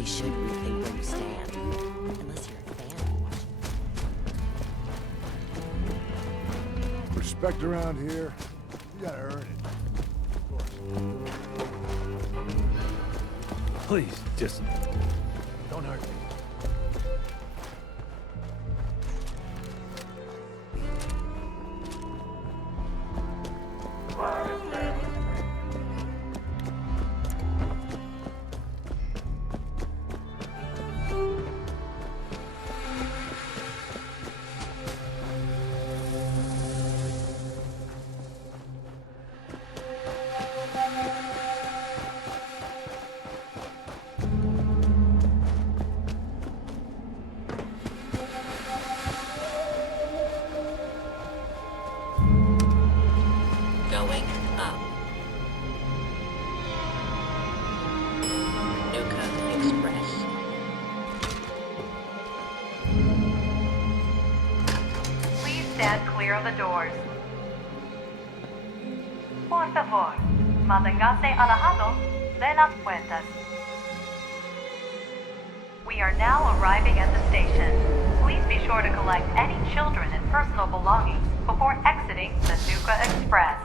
really should rethink where you stand. Unless you're a fan of watching. Respect around here, you gotta earn it. Of course. Please, just don't hurt me. Going up. Nuka Express. Please stand clear of the doors. Por favor, manténgase alejado de las puertas. We are now arriving at the station. Please be sure to collect any children and personal belongings before exiting the Nuka Express.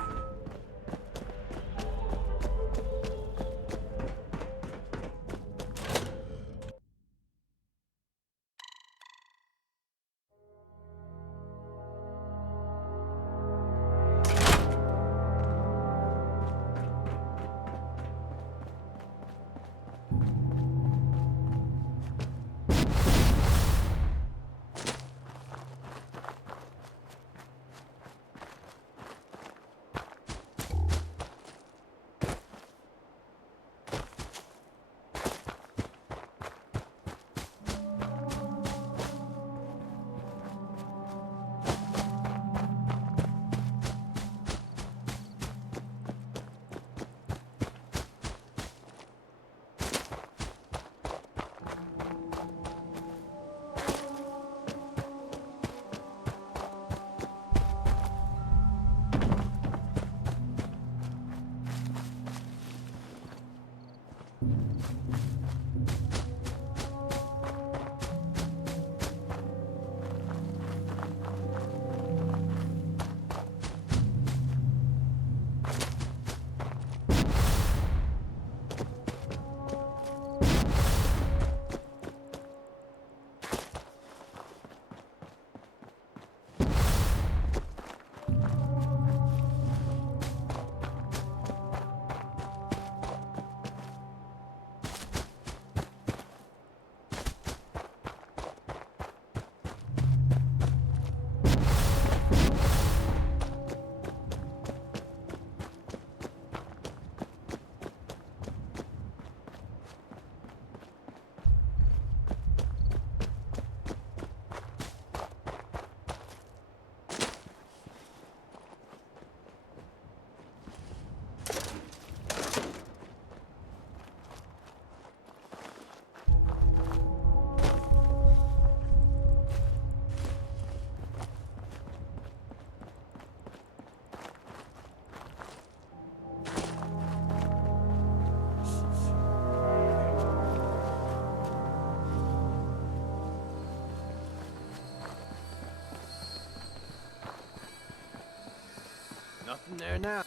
Nothing there now.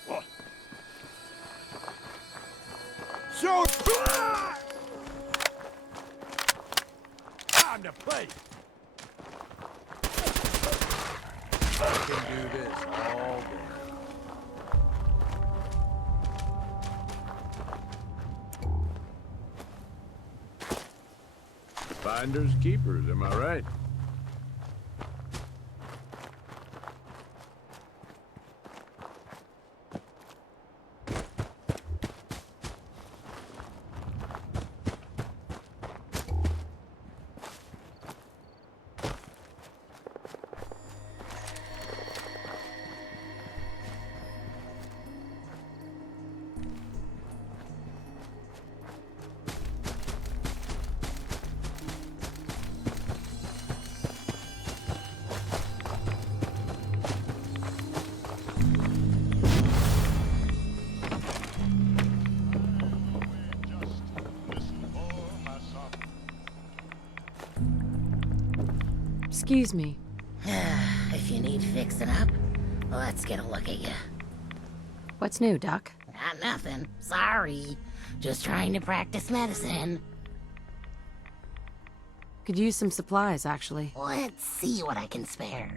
Show! Time to play! I can do this all day. Finders keepers, am I right? Excuse me. If you need fixing up, let's get a look at you. What's new, Doc? Not nothing. Sorry. Just trying to practice medicine. Could use some supplies, actually. Let's see what I can spare.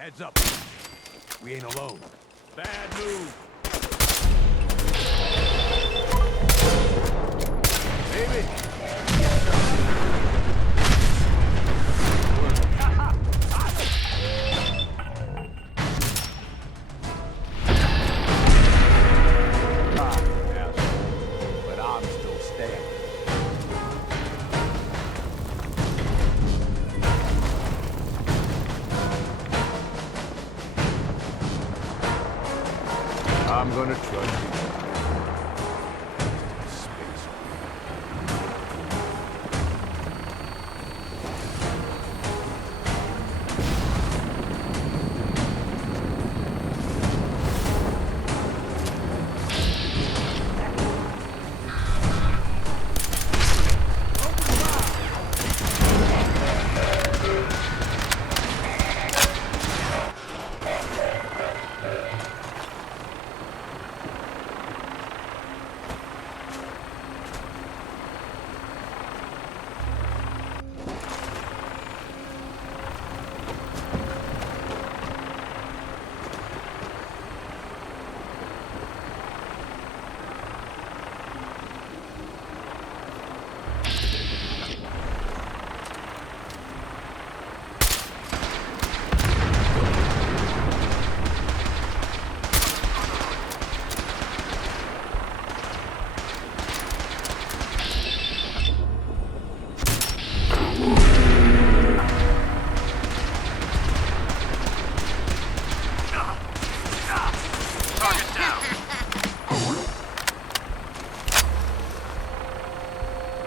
Heads up. We ain't alone. Bad move. Baby.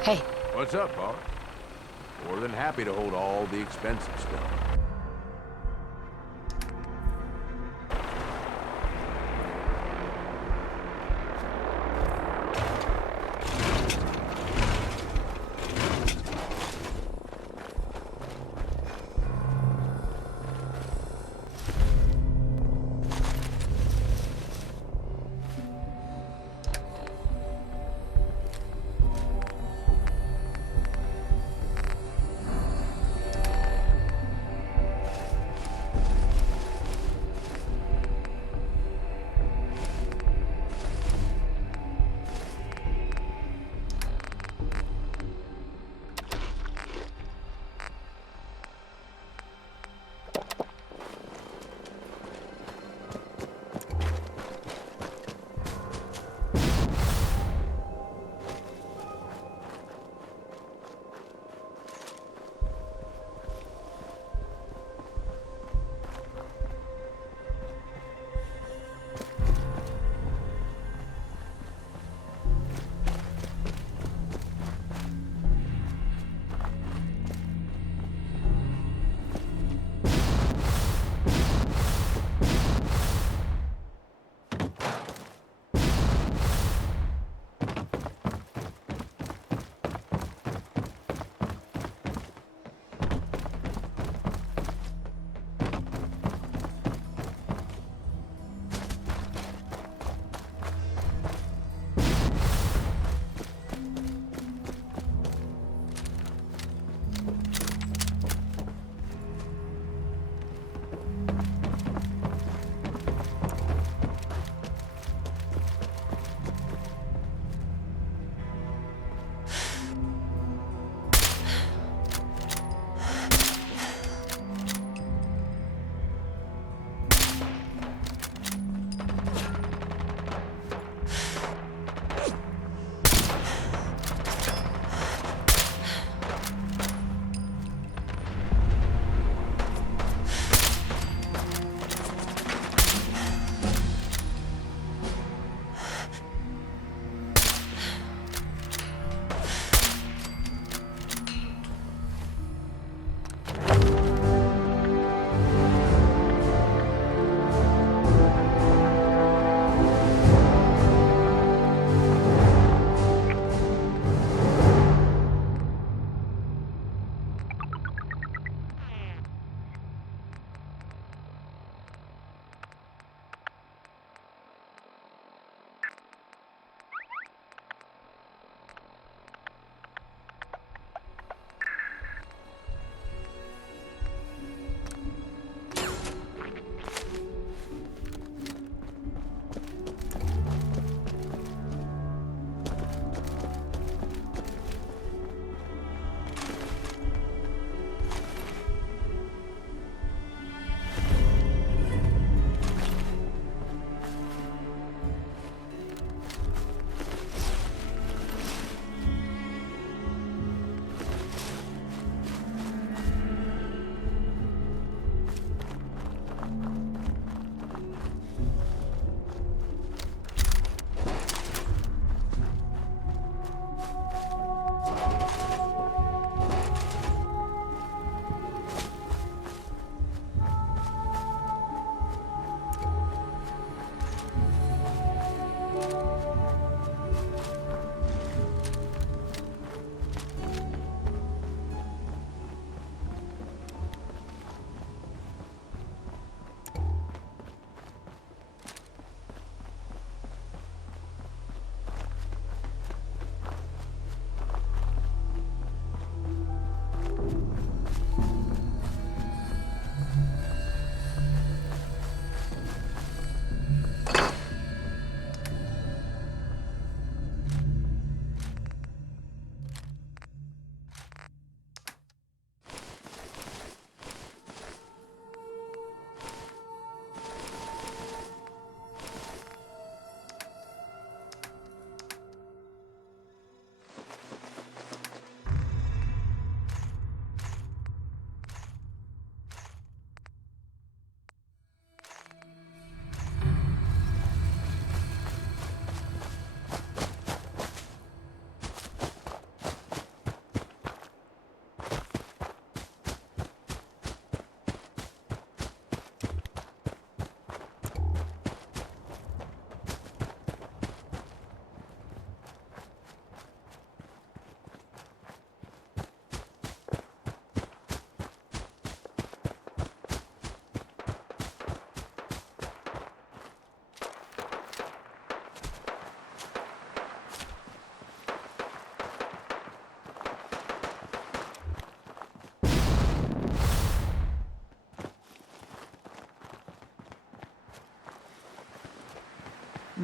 Hey, What's up, boss? More than happy to hold all the expensive stuff.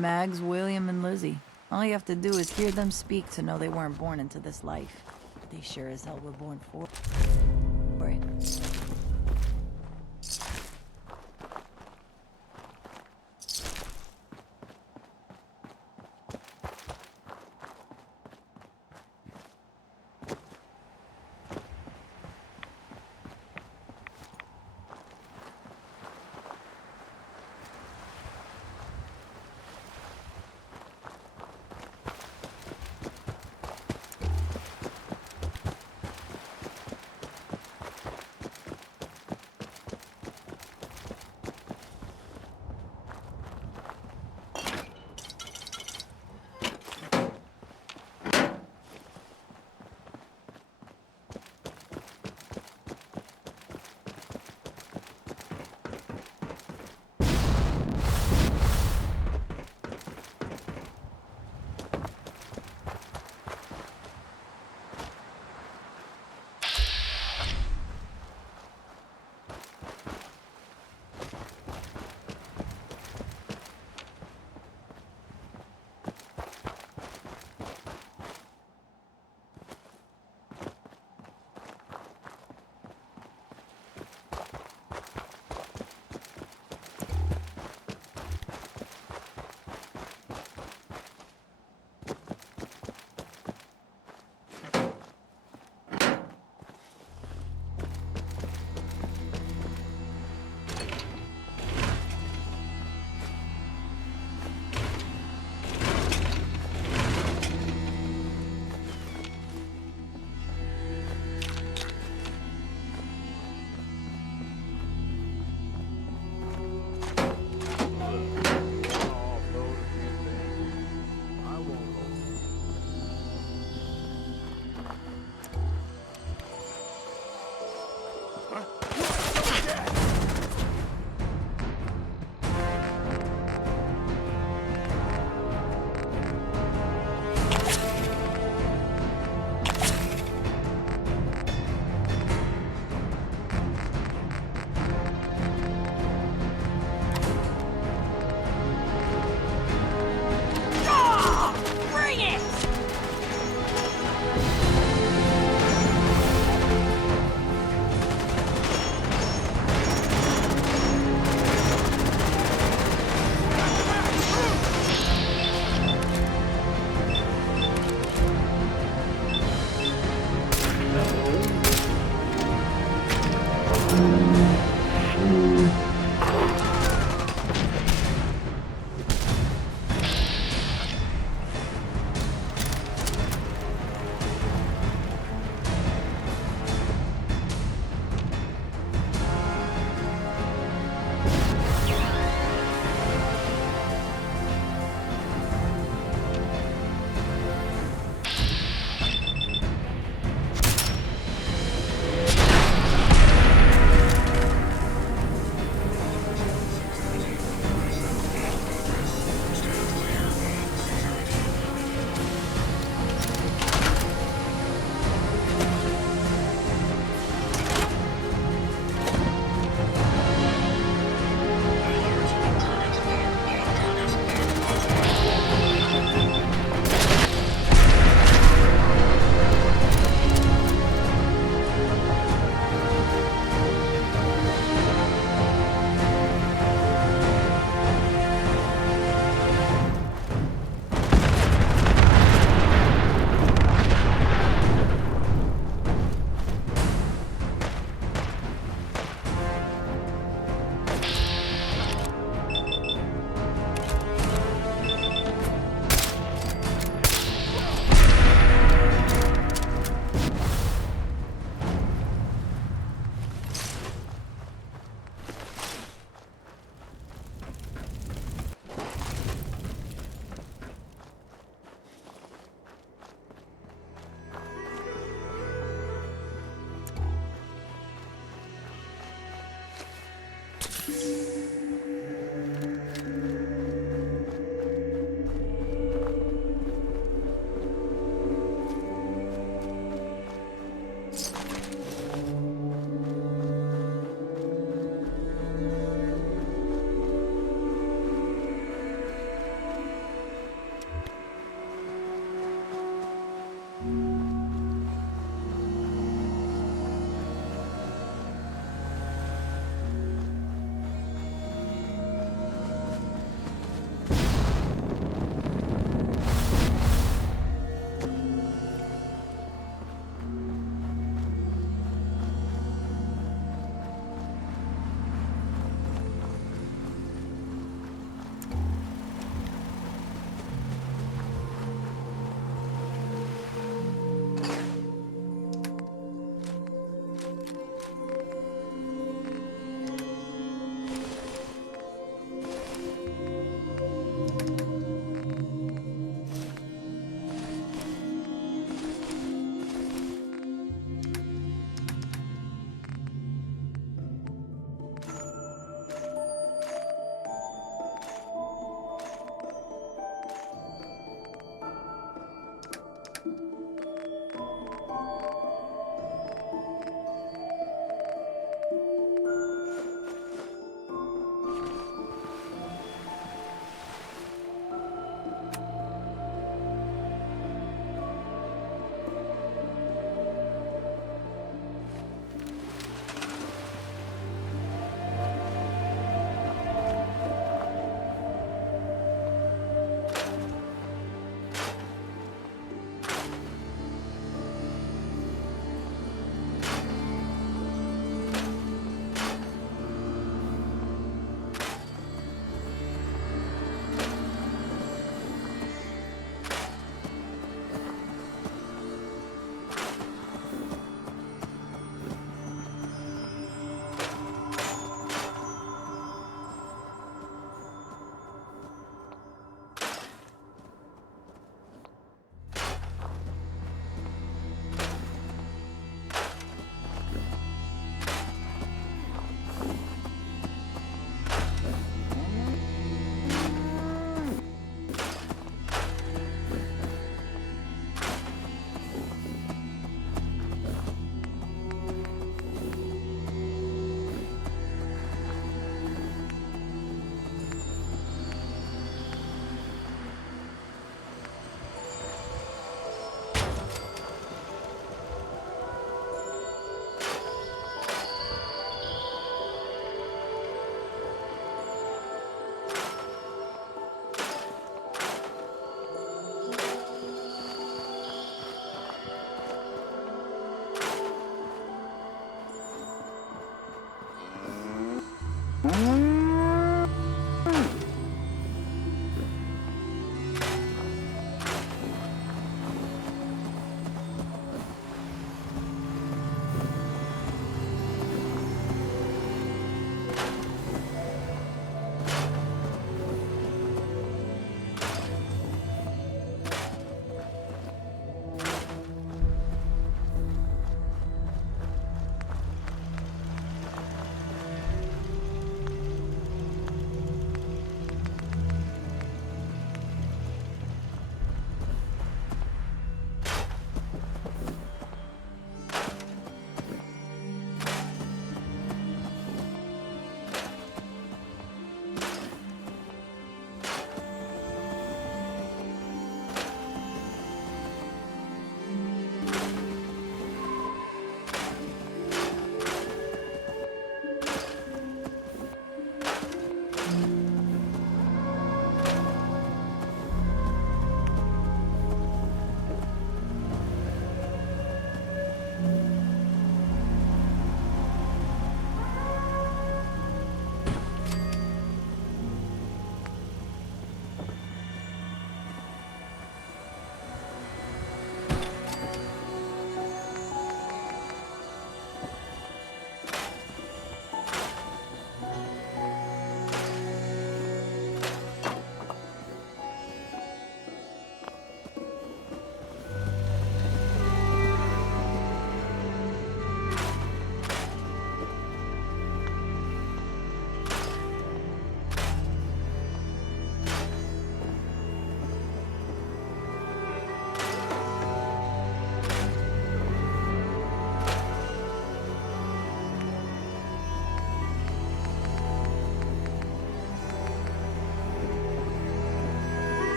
Mags, William, and Lizzie. All you have to do is hear them speak to know they weren't born into this life. But they sure as hell were born for it.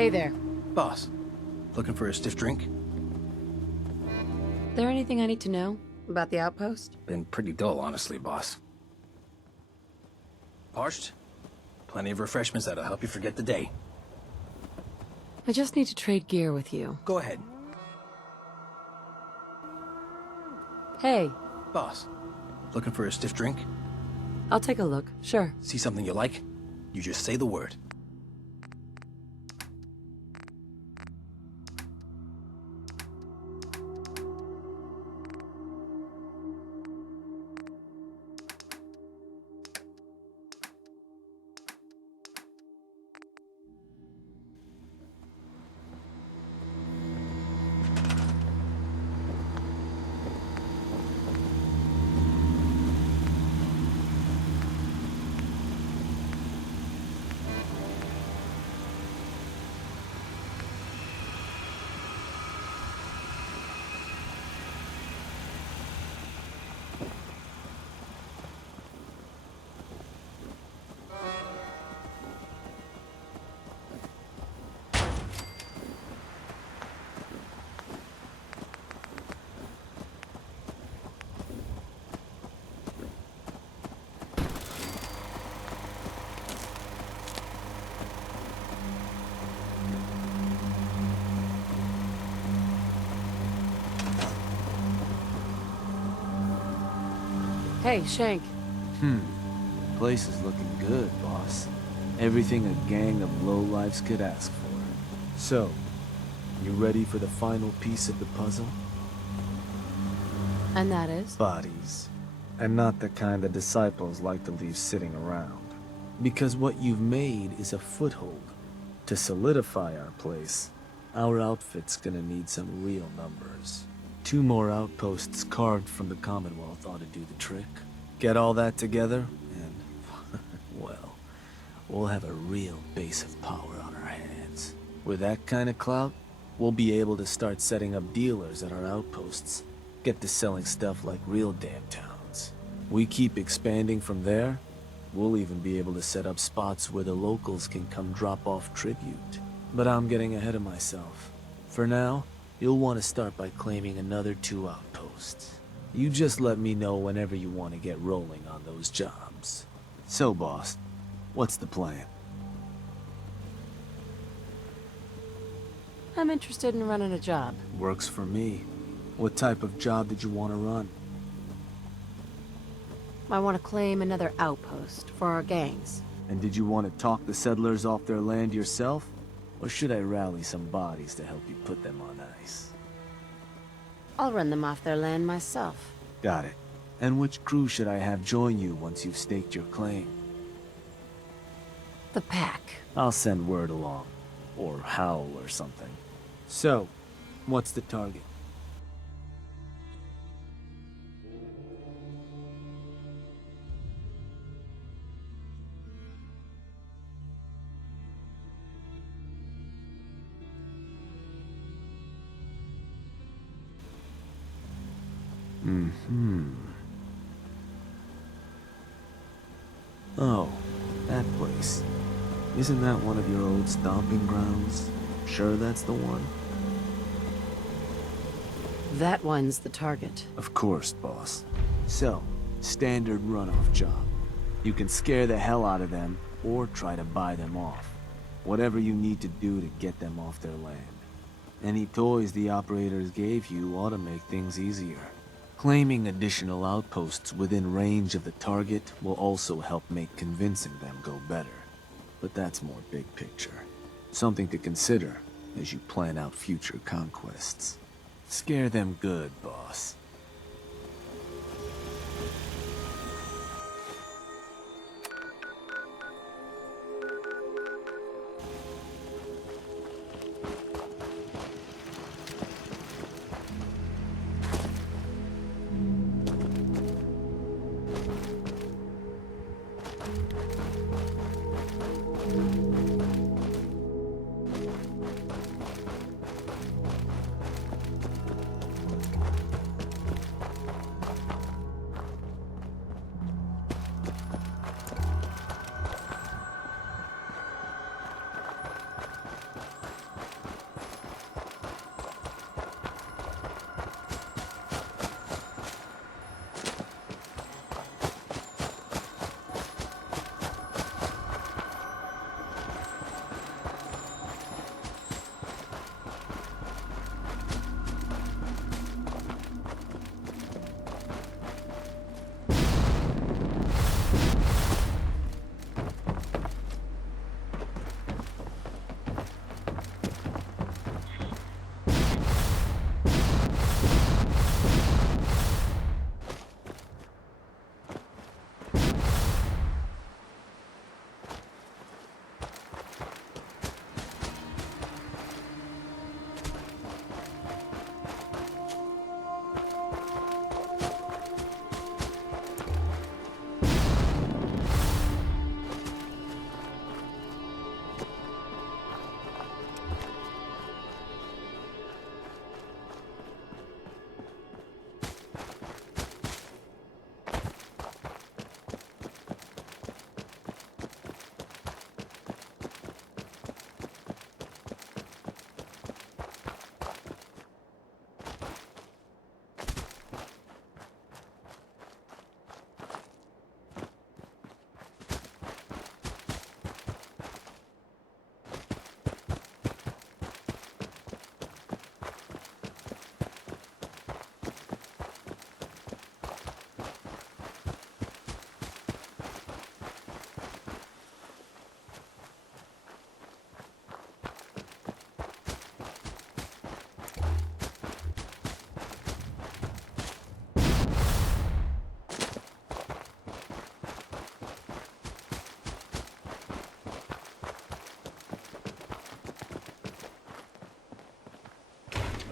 Hey there. Boss, looking for a stiff drink? There anything I need to know about the outpost? Been pretty dull, honestly, boss. Parched? Plenty of refreshments that'll help you forget the day. I just need to trade gear with you. Go ahead. Hey, Boss, looking for a stiff drink? I'll take a look. Sure. See something you like? You just say the word. Hey, Shank. Place is looking good, boss. Everything a gang of lowlifes could ask for. So, you ready for the final piece of the puzzle? And that is? Bodies. And not the kind the disciples like to leave sitting around. Because what you've made is a foothold. To solidify our place, our outfit's gonna need some real numbers. 2 more outposts carved from the Commonwealth ought to do the trick. Get all that together, and, well, we'll have a real base of power on our hands. With that kind of clout, we'll be able to start setting up dealers at our outposts. Get to selling stuff like real damn towns. We keep expanding from there, we'll even be able to set up spots where the locals can come drop off tribute. But I'm getting ahead of myself. For now, you'll want to start by claiming another 2 outposts. You just let me know whenever you want to get rolling on those jobs. So, boss, what's the plan? I'm interested in running a job. Works for me. What type of job did you want to run? I want to claim another outpost for our gangs. And did you want to talk the settlers off their land yourself? Or should I rally some bodies to help you put them on ice? I'll run them off their land myself. Got it. And which crew should I have join you once you've staked your claim? The pack. I'll send word along. Or Howl or something. So, what's the target? Oh, that place. Isn't that one of your old stomping grounds? Sure that's the one? That one's the target. Of course, boss. So, standard runoff job. You can scare the hell out of them, or try to buy them off. Whatever you need to do to get them off their land. Any toys the operators gave you ought to make things easier. Claiming additional outposts within range of the target will also help make convincing them go better. But that's more big picture. Something to consider as you plan out future conquests. Scare them good, boss.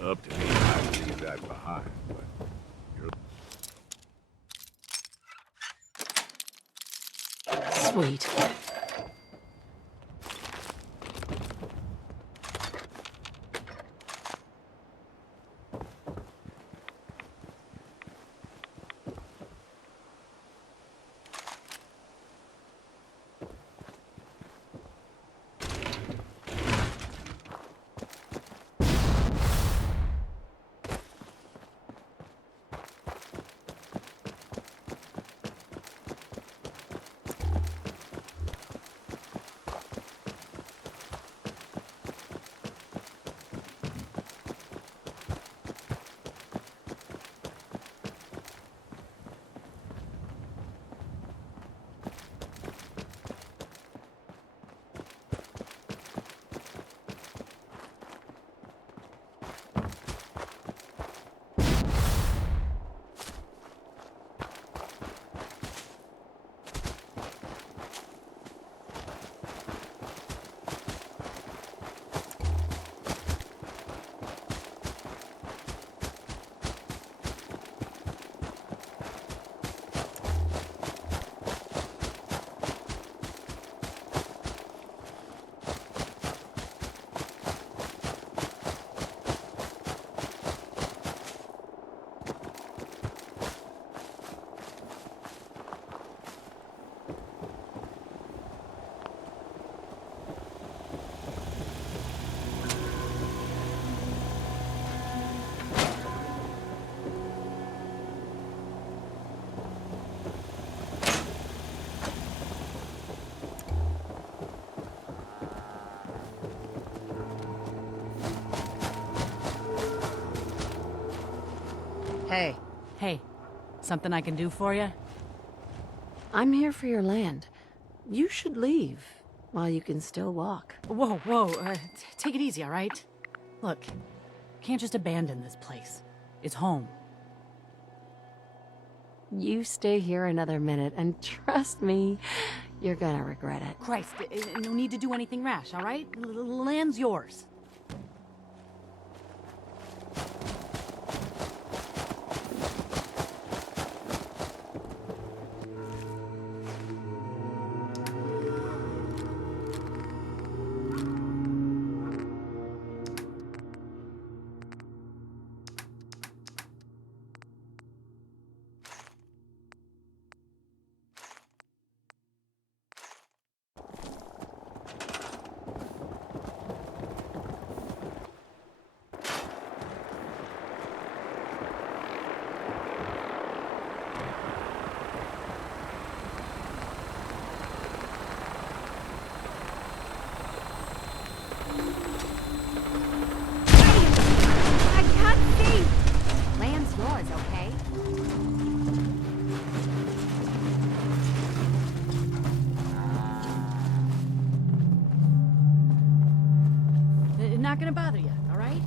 Up to me, I'd leave that behind, but you're... Sweet. Hey. Hey, something I can do for you? I'm here for your land. You should leave while you can still walk. Whoa, whoa, take it easy, all right? Look, can't just abandon this place. It's home. You stay here another minute, and trust me, you're gonna regret it. Christ, no need to do anything rash, all right? Land's yours. Not gonna bother you, all right?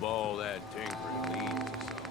Hope all that tinkering leads to something.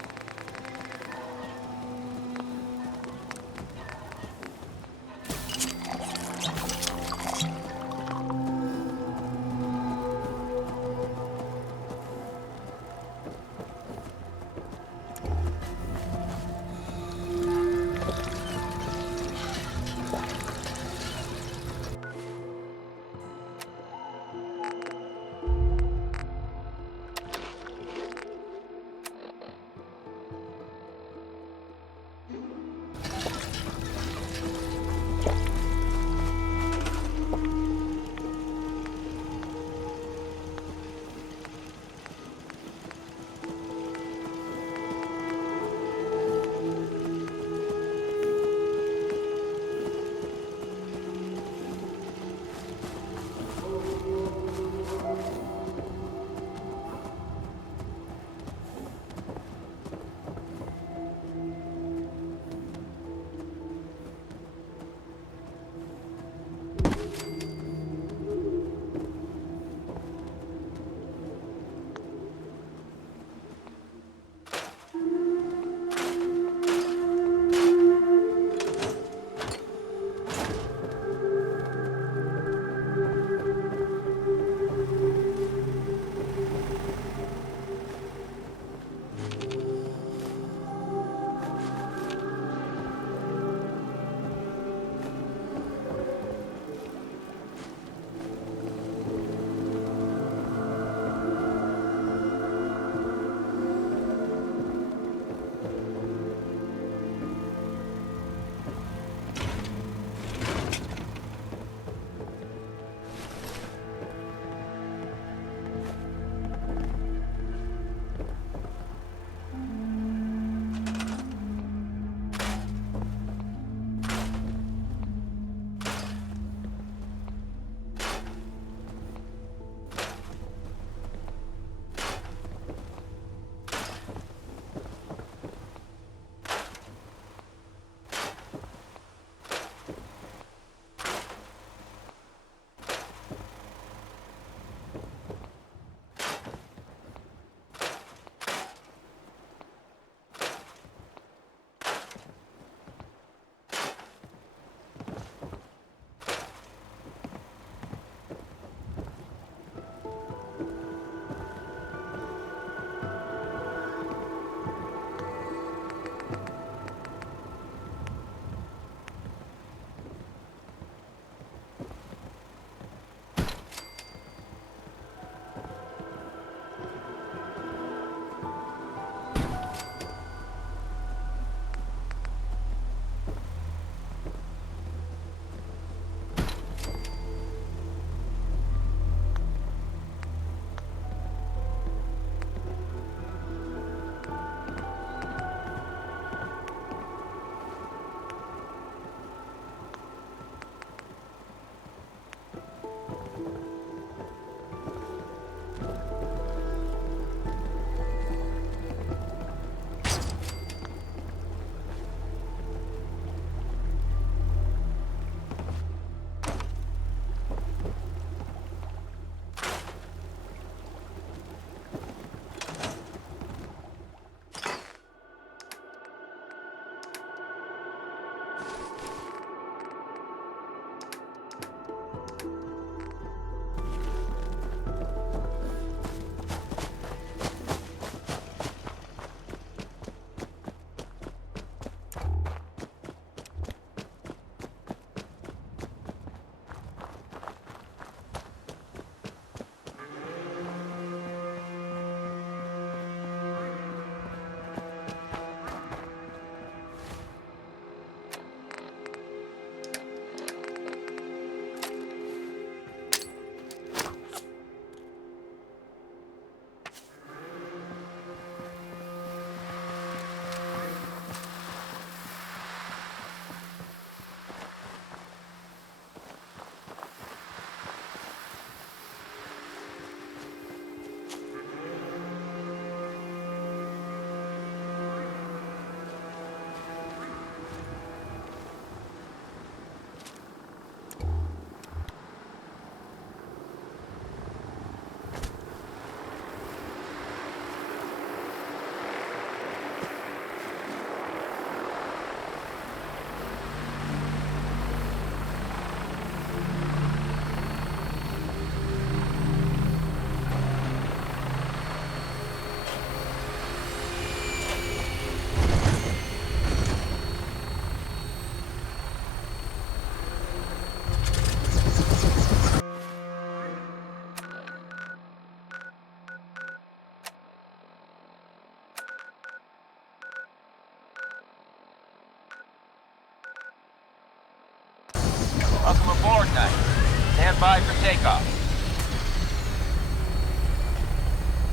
Stand by for takeoff.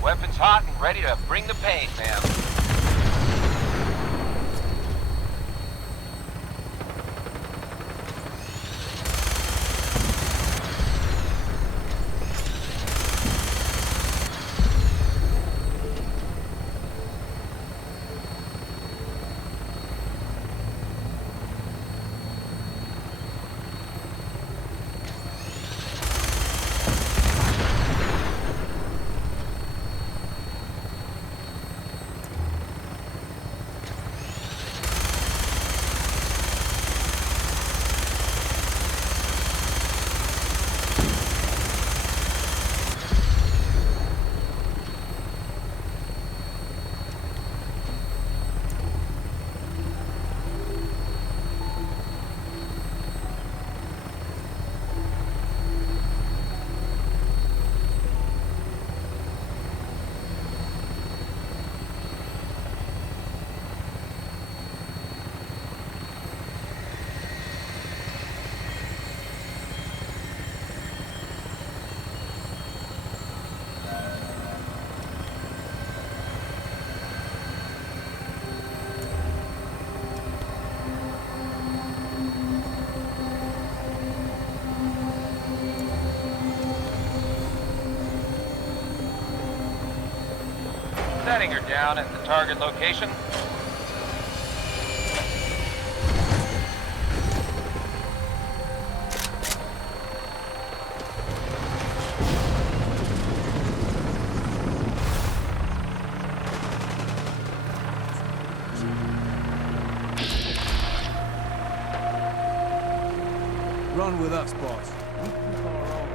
Weapons hot and ready to bring the pain, ma'am. Setting her down at the target location. Run with us, boss. We keep our own.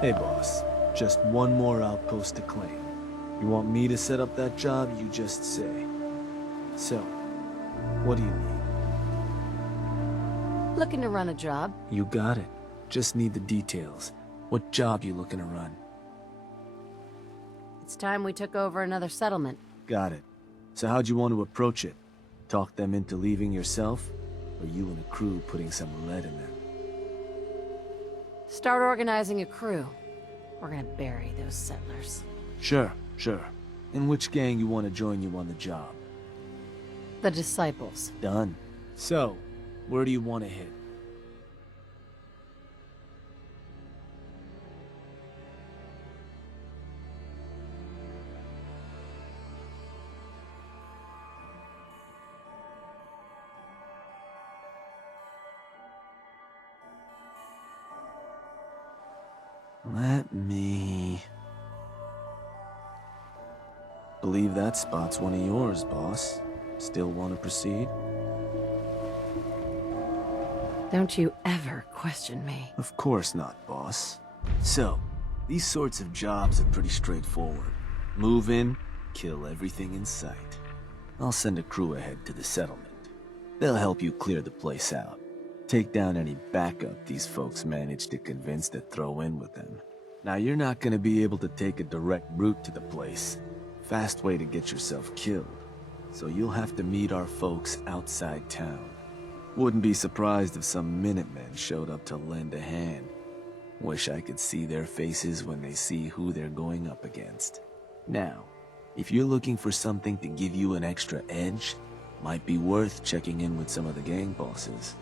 Hey boss, just one more outpost to claim. You want me to set up that job, you just say. So, what do you need? Looking to run a job. You got it. Just need the details. What job you looking to run? It's time we took over another settlement. Got it. So how'd you want to approach it? Talk them into leaving yourself? Or you and a crew putting some lead in them? Start organizing a crew. We're gonna bury those settlers. Sure. And which gang you want to join you on the job? The Disciples. Done. So, where do you want to hit? Let me... Believe that spot's one of yours, boss. Still want to proceed? Don't you ever question me. Of course not, boss. So, these sorts of jobs are pretty straightforward. Move in, kill everything in sight. I'll send a crew ahead to the settlement. They'll help you clear the place out. Take down any backup these folks manage to convince to throw in with them. Now, you're not gonna be able to take a direct route to the place. Fast way to get yourself killed. So you'll have to meet our folks outside town. Wouldn't be surprised if some Minutemen showed up to lend a hand. Wish I could see their faces when they see who they're going up against. Now, if you're looking for something to give you an extra edge, might be worth checking in with some of the gang bosses.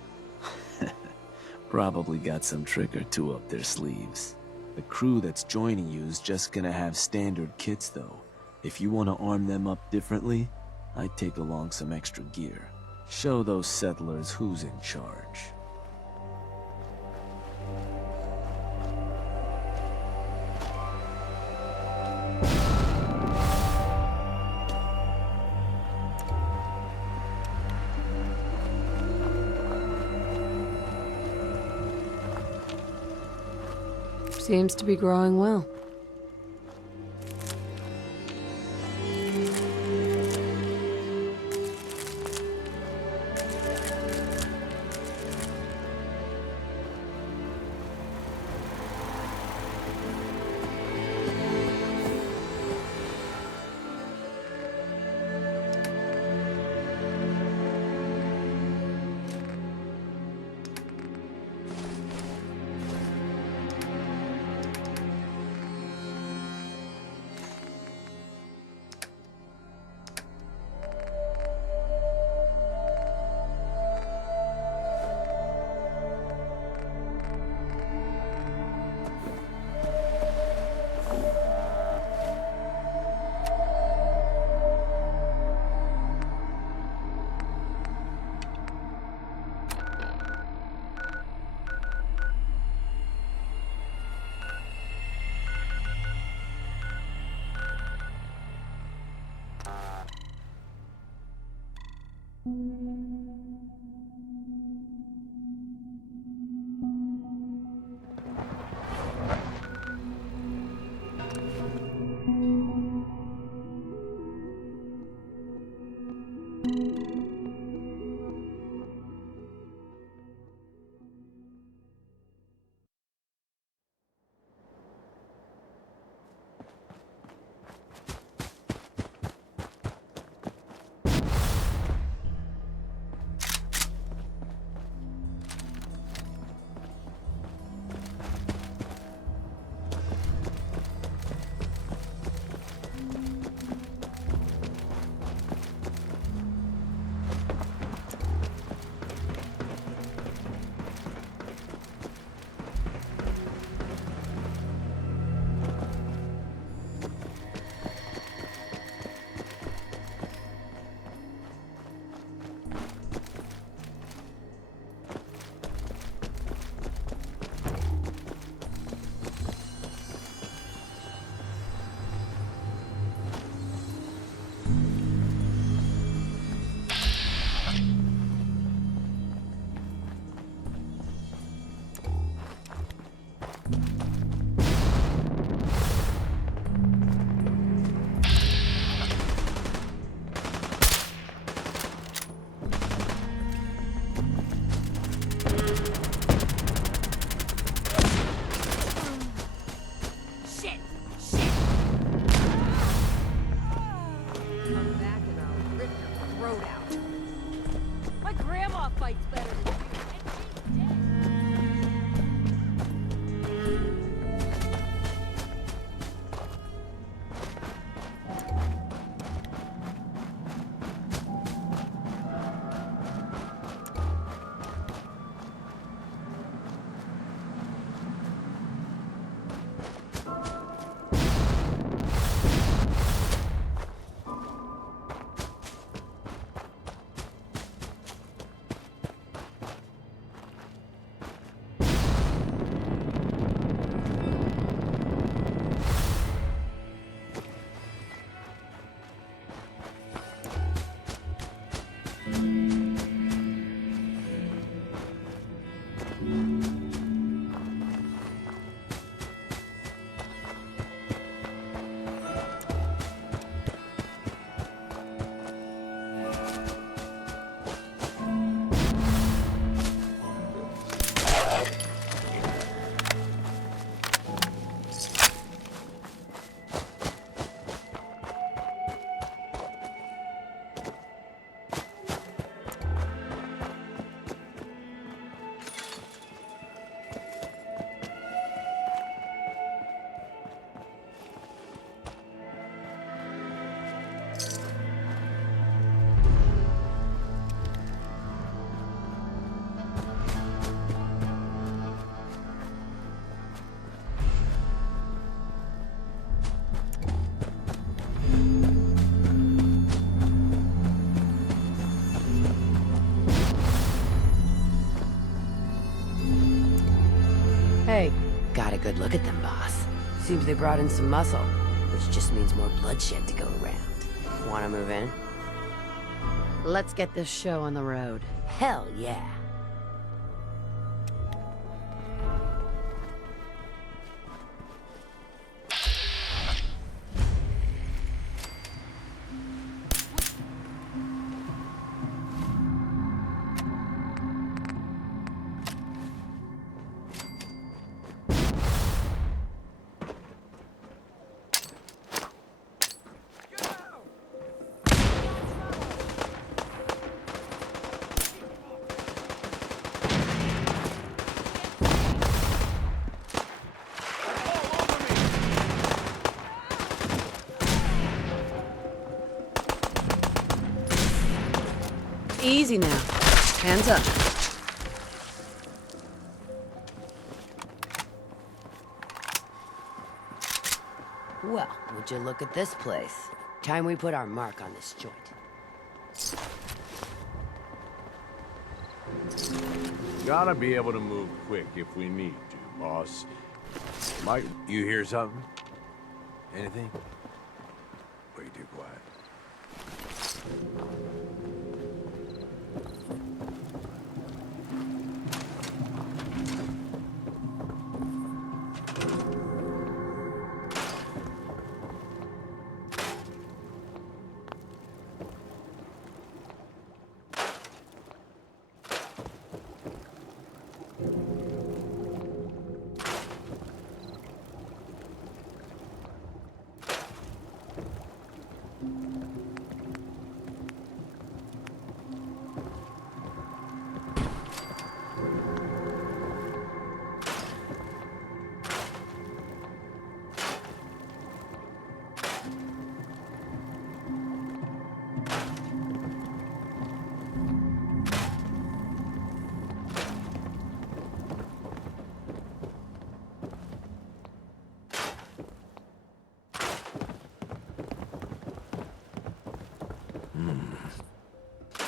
Probably got some trick or two up their sleeves. The crew that's joining you's just gonna have standard kits though. If you want to arm them up differently, I'd take along some extra gear. Show those settlers who's in charge. Seems to be growing well. a good look at them, boss. Seems they brought in some muscle, which just means more bloodshed to go around. Wanna move in? Let's get this show on the road. Hell yeah. Easy now. Hands up. Well, would you look at this place? Time we put our mark on this joint. Gotta be able to move quick if we need to, boss. Mike, you hear something? Anything? Way too quiet.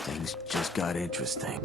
Things just got interesting.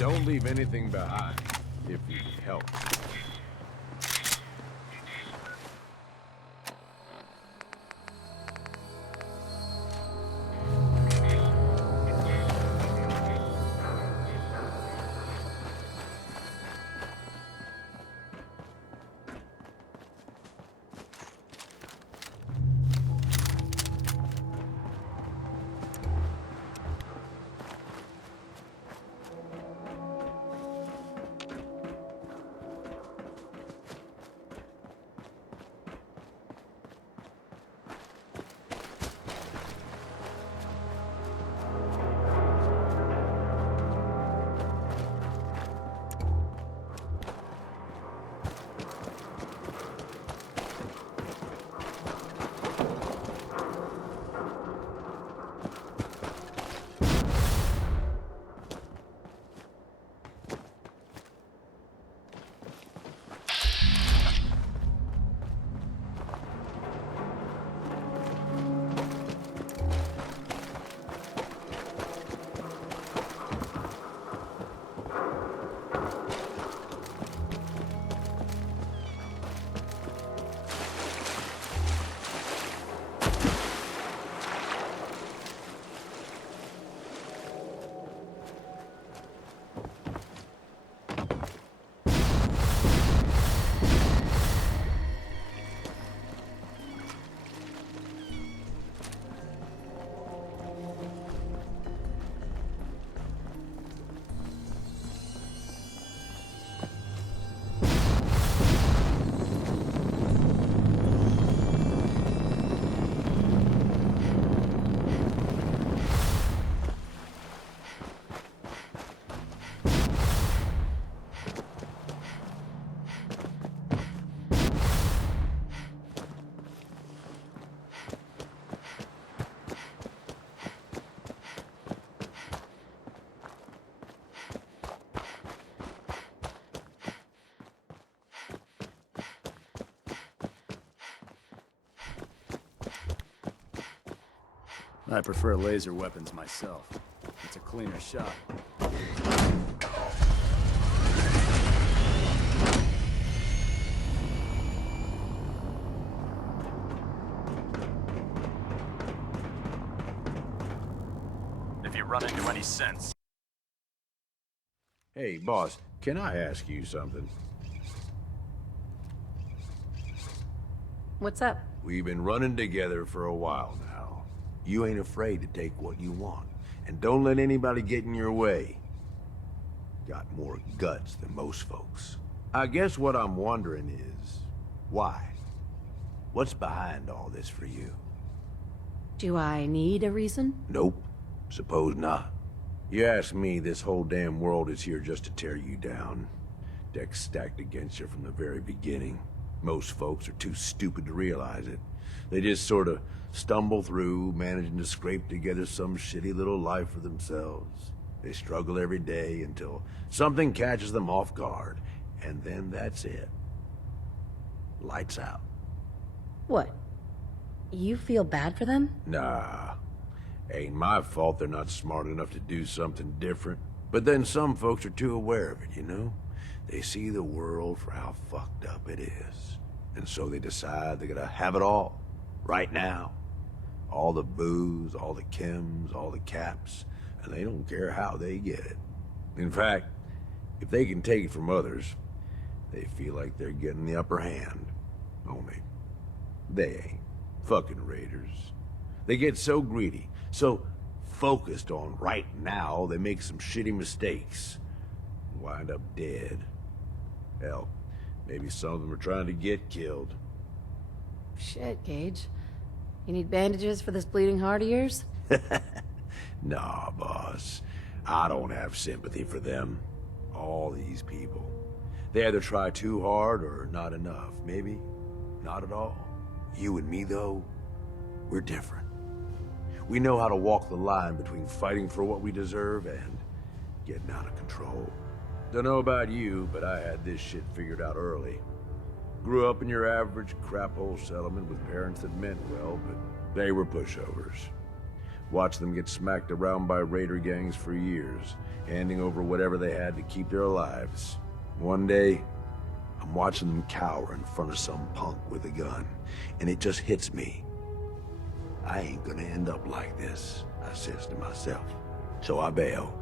Don't leave anything behind, if you can help. I prefer laser weapons myself. It's a cleaner shot. If you run into any sense. Hey, boss, can I ask you something? What's up? We've been running together for a while now. You ain't afraid to take what you want, and don't let anybody get in your way. Got more guts than most folks. I guess what I'm wondering is, why? What's behind all this for you? Do I need a reason? Nope. Suppose not. You ask me, this whole damn world is here just to tear you down. Decks stacked against you from the very beginning. Most folks are too stupid to realize it. They just sort of stumble through, managing to scrape together some shitty little life for themselves. They struggle every day until something catches them off guard, and then that's it. Lights out. What? You feel bad for them? Nah. Ain't my fault they're not smart enough to do something different. But then some folks are too aware of it, you know? They see the world for how fucked up it is. And so they decide they're gonna have it all. Right now. All the booze, all the chems, all the caps. And they don't care how they get it. In fact, if they can take it from others, they feel like they're getting the upper hand. Only, they ain't. Fucking raiders. They get so greedy, so focused on right now, they make some shitty mistakes. And wind up dead. Hell, maybe some of them are trying to get killed. Shit, Gage. You need bandages for this bleeding heart of yours? Nah, boss. I don't have sympathy for them. All these people. They either try too hard or not enough. Maybe not at all. You and me, though, we're different. We know how to walk the line between fighting for what we deserve and getting out of control. Don't know about you, but I had this shit figured out early. Grew up in your average crap hole settlement with parents that meant well, but they were pushovers. Watched them get smacked around by raider gangs for years, handing over whatever they had to keep their lives. One day, I'm watching them cower in front of some punk with a gun, and it just hits me. I ain't gonna end up like this, I says to myself. So I bail.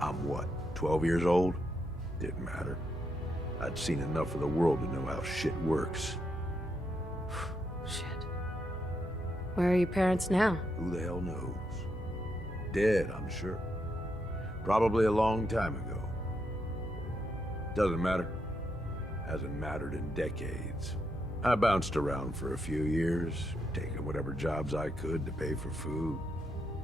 I'm what, 12 years old? Didn't matter. I'd seen enough of the world to know how shit works. Shit. Where are your parents now? Who the hell knows? Dead, I'm sure. Probably a long time ago. Doesn't matter. Hasn't mattered in decades. I bounced around for a few years, taking whatever jobs I could to pay for food,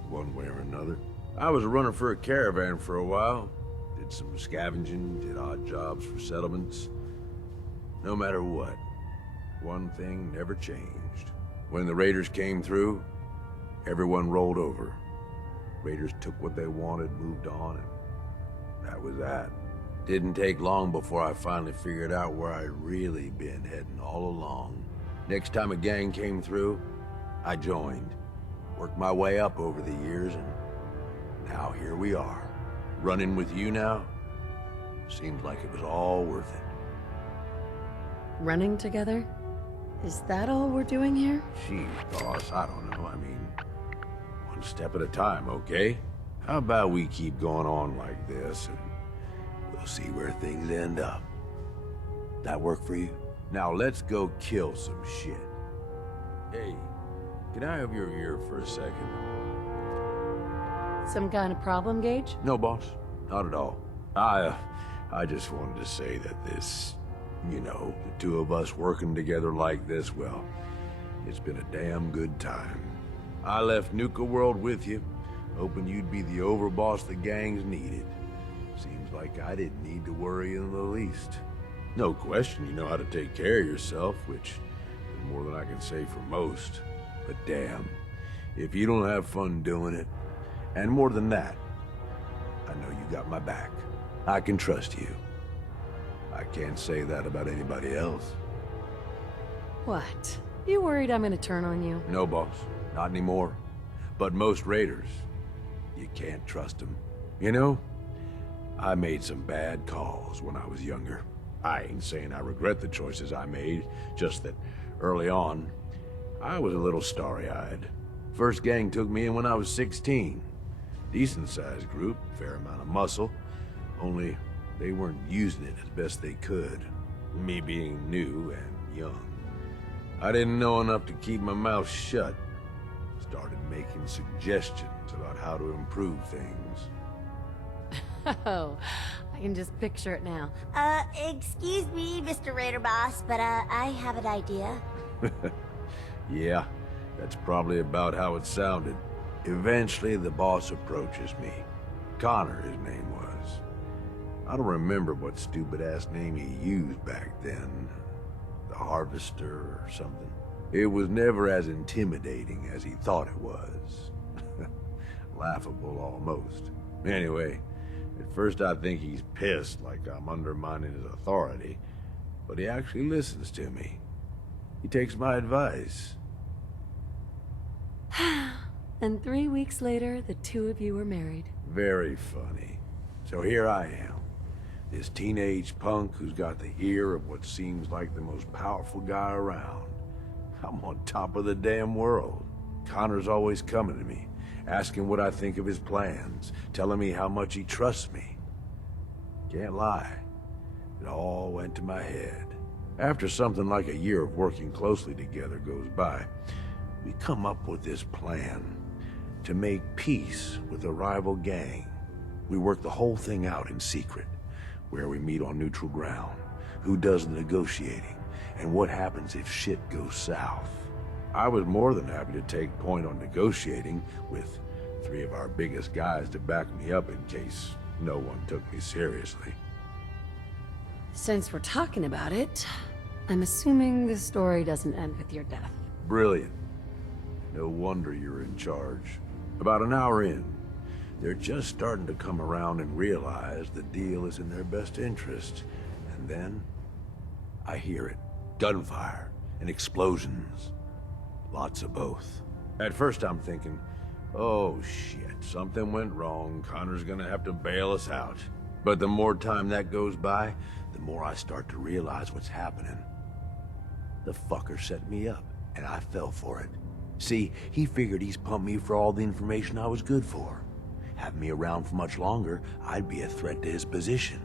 one way or another. I was running for a caravan for a while, did some scavenging, did odd jobs for settlements. No matter what, one thing never changed. When the raiders came through, everyone rolled over. Raiders took what they wanted, moved on, and that was that. Didn't take long before I finally figured out where I'd really been heading all along. Next time a gang came through, I joined. Worked my way up over the years, and now here we are. Running with you now? Seems like it was all worth it. Running together? Is that all we're doing here? Gee, boss, I don't know. I mean, one step at a time, okay? How about we keep going on like this, and we'll see where things end up. That work for you? Now let's go kill some shit. Hey, can I have your ear for a second? Some kind of problem, Gage? No, boss. Not at all. I just wanted to say that this, you know, the two of us working together like this, well, it's been a damn good time. I left Nuka World with you, hoping you'd be the overboss the gangs needed. Seems like I didn't need to worry in the least. No question you know how to take care of yourself, which is more than I can say for most. But damn, if you don't have fun doing it, and more than that, I know you got my back. I can trust you. I can't say that about anybody else. What? You worried I'm gonna turn on you? No, boss. Not anymore. But most raiders, you can't trust them. You know, I made some bad calls when I was younger. I ain't saying I regret the choices I made, just that early on, I was a little starry-eyed. First gang took me in when I was 16. Decent-sized group, fair amount of muscle, only they weren't using it as best they could. Me being new and young. I didn't know enough to keep my mouth shut. Started making suggestions about how to improve things. Oh, I can just picture it now. Excuse me, Mr. Raider Boss, but, I have an idea. Yeah, that's probably about how it sounded. Eventually, the boss approaches me. Connor, his name was. I don't remember what stupid-ass name he used back then. The Harvester or something. It was never as intimidating as he thought it was. Laughable, almost. Anyway, at first I think he's pissed, like I'm undermining his authority. But he actually listens to me. He takes my advice. And 3 weeks later, the two of you were married. Very funny. So here I am. This teenage punk who's got the ear of what seems like the most powerful guy around. I'm on top of the damn world. Connor's always coming to me, asking what I think of his plans, telling me how much he trusts me. Can't lie, it all went to my head. After something like a year of working closely together goes by, we come up with this plan to make peace with a rival gang. We work the whole thing out in secret, where we meet on neutral ground, who does the negotiating, and what happens if shit goes south. I was more than happy to take point on negotiating with 3 of our biggest guys to back me up in case no one took me seriously. Since we're talking about it, I'm assuming the story doesn't end with your death. Brilliant. No wonder you're in charge. About an hour in, they're just starting to come around and realize the deal is in their best interest. And then, I hear it. Gunfire and explosions. Lots of both. At first I'm thinking, Oh shit, something went wrong. Connor's gonna have to bail us out. But the more time that goes by, the more I start to realize what's happening. The fucker set me up, and I fell for it. See, he figured he's pumped me for all the information I was good for. Having me around for much longer, I'd be a threat to his position.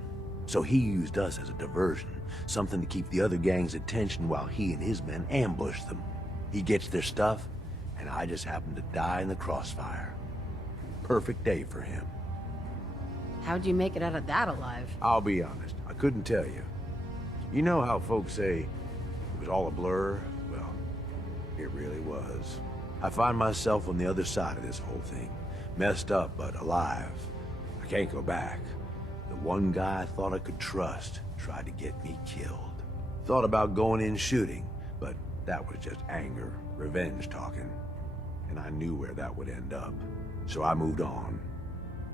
So he used us as a diversion, something to keep the other gang's attention while he and his men ambushed them. He gets their stuff, and I just happen to die in the crossfire. Perfect day for him. How'd you make it out of that alive? I'll be honest, I couldn't tell you. You know how folks say it was all a blur? Well, it really was. I find myself on the other side of this whole thing. Messed up, but alive. I can't go back. The one guy I thought I could trust tried to get me killed. Thought about going in shooting, but that was just anger, revenge talking. And I knew where that would end up. So I moved on.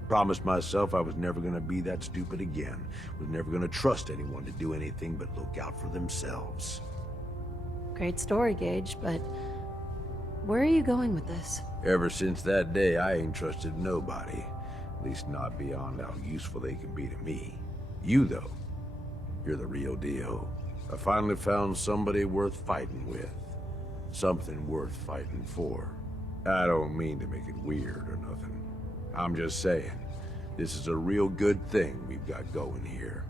Promised myself I was never gonna be that stupid again. Was never gonna trust anyone to do anything but look out for themselves. Great story, Gage, but where are you going with this? Ever since that day, I ain't trusted nobody. At least not beyond how useful they can be to me. You, though, you're the real deal. I finally found somebody worth fighting with. Something worth fighting for. I don't mean to make it weird or nothing. I'm just saying, this is a real good thing we've got going here.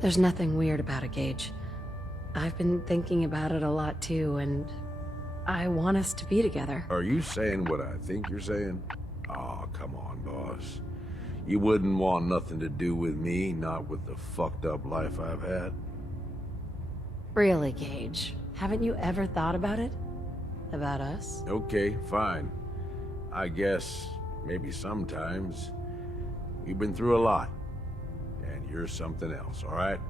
There's nothing weird about it, Gage. I've been thinking about it a lot too, and I want us to be together. Are you saying what I think you're saying? Aw, come on, boss. You wouldn't want nothing to do with me, not with the fucked up life I've had? Really, Gage? Haven't you ever thought about it? About us? Okay, fine. I guess, maybe sometimes. We've been through a lot. And you're something else, alright?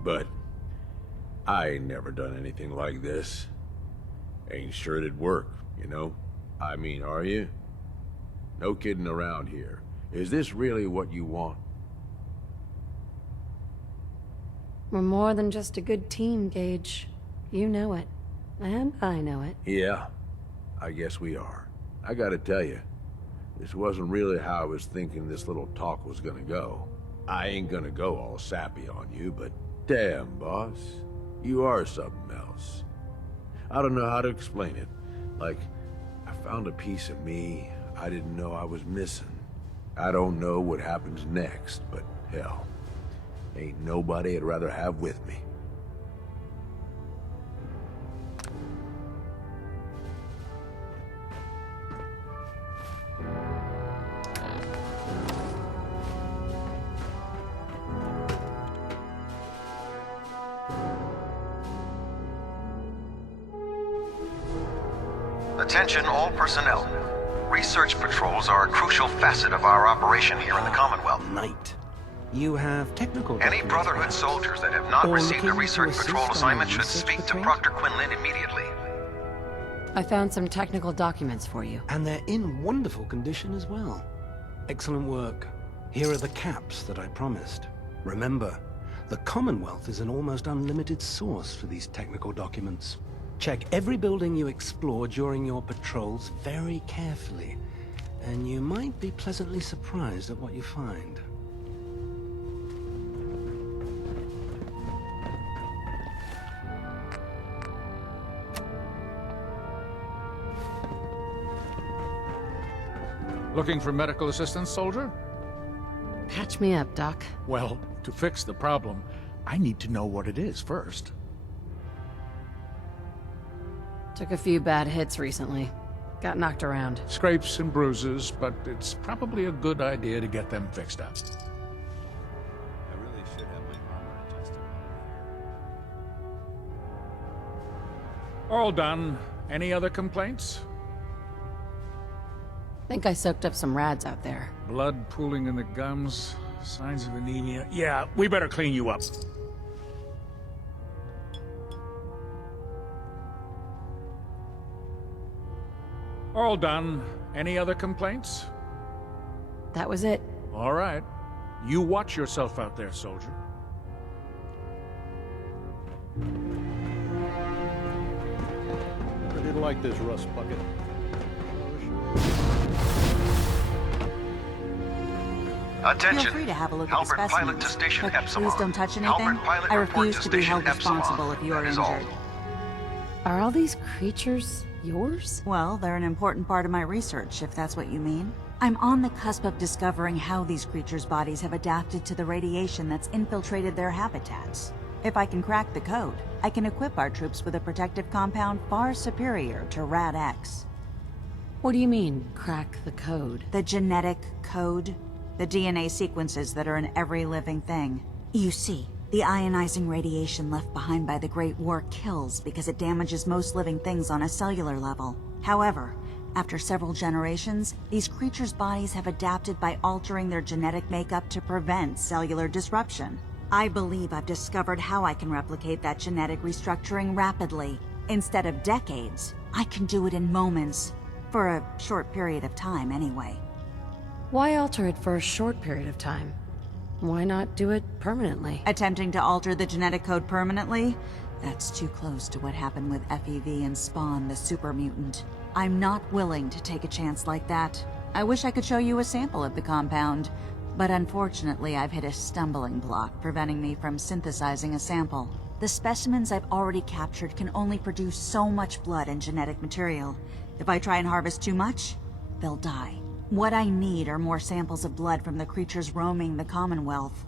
But I ain't never done anything like this. Ain't sure it'd work, you know? I mean, are you? No kidding around here. Is this really what you want? We're more than just a good team, Gage. You know it. And I know it. Yeah, I guess we are. I gotta tell you, this wasn't really how I was thinking this little talk was gonna go. I ain't gonna go all sappy on you, but damn, boss, you are something else. I don't know how to explain it. Like, I found a piece of me I didn't know I was missing. I don't know what happens next, but hell, ain't nobody I'd rather have with me. Attention all personnel. Research patrols are a crucial facet of our operation here in the Commonwealth. Knight. You have technical Any Brotherhood soldiers that have not received a research patrol assignment should speak to Proctor Quinlan immediately. I found some technical documents for you. And they're in wonderful condition as well. Excellent work. Here are the caps that I promised. Remember, the Commonwealth is an almost unlimited source for these technical documents. Check every building you explore during your patrols very carefully, and you might be pleasantly surprised at what you find. Looking for medical assistance, soldier? Patch me up, Doc. Well, to fix the problem, I need to know what it is first. Took a few bad hits recently. Got knocked around. Scrapes and bruises, but it's probably a good idea to get them fixed up. I really should have my armor adjusted. All done. Any other complaints? Think I soaked up some rads out there. Blood pooling in the gums, signs of anemia. Yeah, we better clean you up. All done. Any other complaints? That was it. All right. You watch yourself out there, soldier. I didn't like this rust bucket. Oh, sure. Attention. Feel free to have a look at the Halbert specimens, pilot to station but Epsilon. please don't touch anything. Halbert pilot I report refuse to be station held responsible Epsilon. if you are That is all. injured. Are all these creatures yours? Well, they're an important part of my research, if that's what you mean. I'm on the cusp of discovering how these creatures' bodies have adapted to the radiation that's infiltrated their habitats. If I can crack the code, I can equip our troops with a protective compound far superior to Rad-X. What do you mean, crack the code? The genetic code. The DNA sequences that are in every living thing. You see, the ionizing radiation left behind by the Great War kills because it damages most living things on a cellular level. However, after several generations, these creatures' bodies have adapted by altering their genetic makeup to prevent cellular disruption. I believe I've discovered how I can replicate that genetic restructuring rapidly. Instead of decades, I can do it in moments. For a short period of time, anyway. Why alter it for a short period of time? Why not do it permanently? Attempting to alter the genetic code permanently? That's too close to what happened with FEV and Spawn, the super mutant. I'm not willing to take a chance like that. I wish I could show you a sample of the compound, but unfortunately I've hit a stumbling block preventing me from synthesizing a sample. The specimens I've already captured can only produce so much blood and genetic material. If I try and harvest too much, they'll die. What I need are more samples of blood from the creatures roaming the Commonwealth.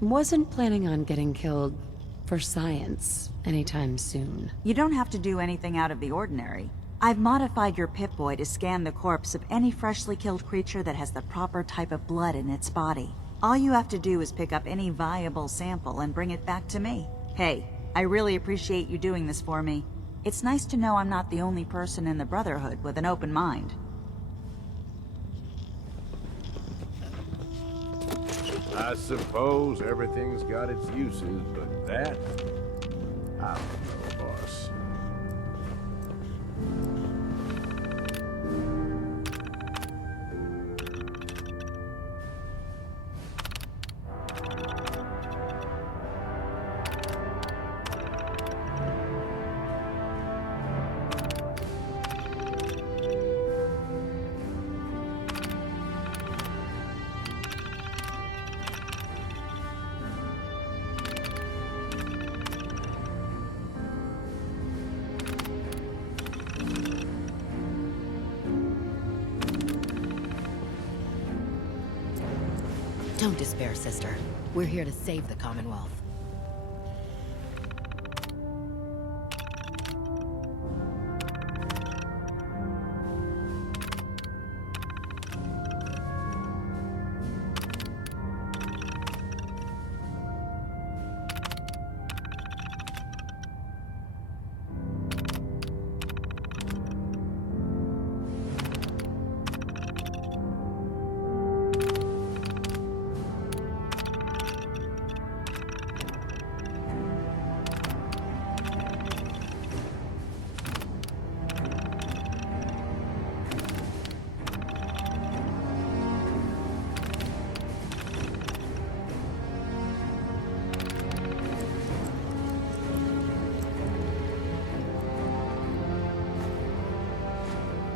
Wasn't planning on getting killed for science anytime soon. You don't have to do anything out of the ordinary. I've modified your Pip-Boy to scan the corpse of any freshly killed creature that has the proper type of blood in its body. All you have to do is pick up any viable sample and bring it back to me. Hey, I really appreciate you doing this for me. It's nice to know I'm not the only person in the Brotherhood with an open mind. I suppose everything's got its uses, but that... I don't know, boss. Don't despair, sister. We're here to save the Commonwealth.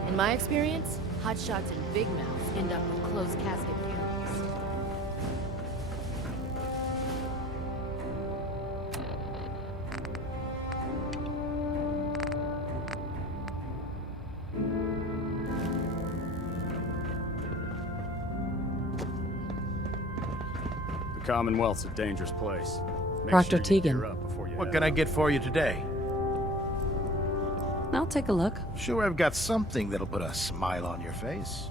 In my experience, hotshots and big mouths end up with closed casket funerals. The Commonwealth's a dangerous place. Make Proctor sure you Tegan. gear up before you What head can I out. get for you today? I'll take a look. Sure, I've got something that'll put a smile on your face.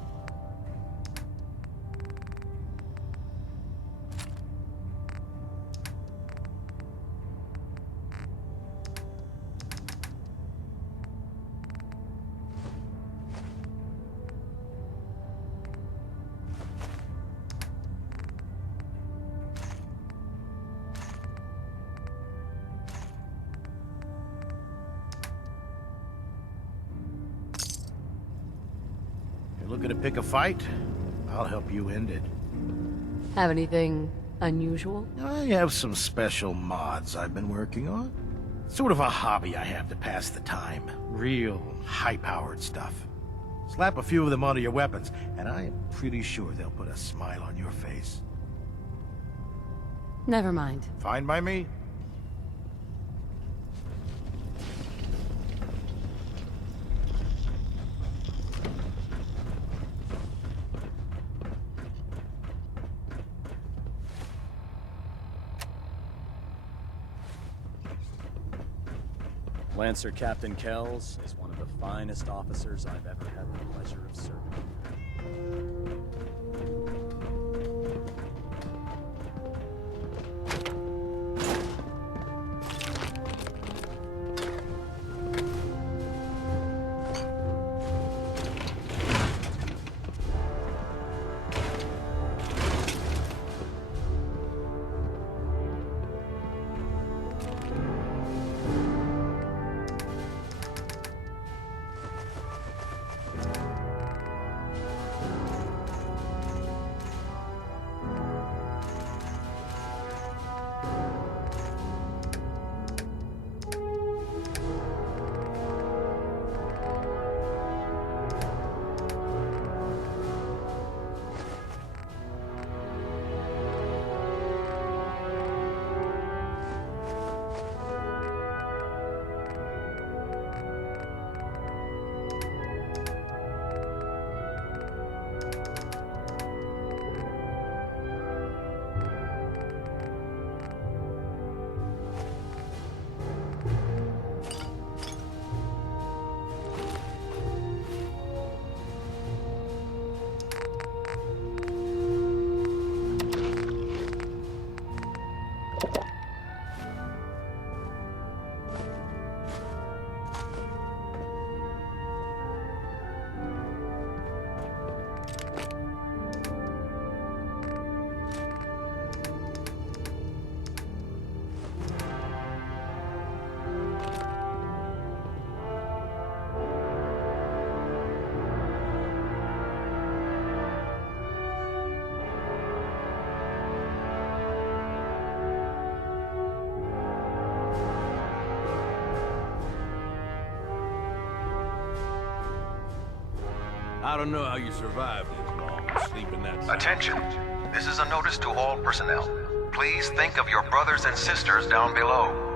Looking to pick a fight? I'll help you end it. Have anything unusual? I have some special mods I've been working on. Sort of a hobby I have to pass the time. Real high-powered stuff. Slap a few of them onto your weapons, and I am pretty sure they'll put a smile on your face. Never mind. Fine by me? Lancer Captain Kells is one of the finest officers I've ever had the pleasure of serving. I don't know how you survived this long, sleeping that side. Attention. This is a notice to all personnel. Please think of your brothers and sisters down below.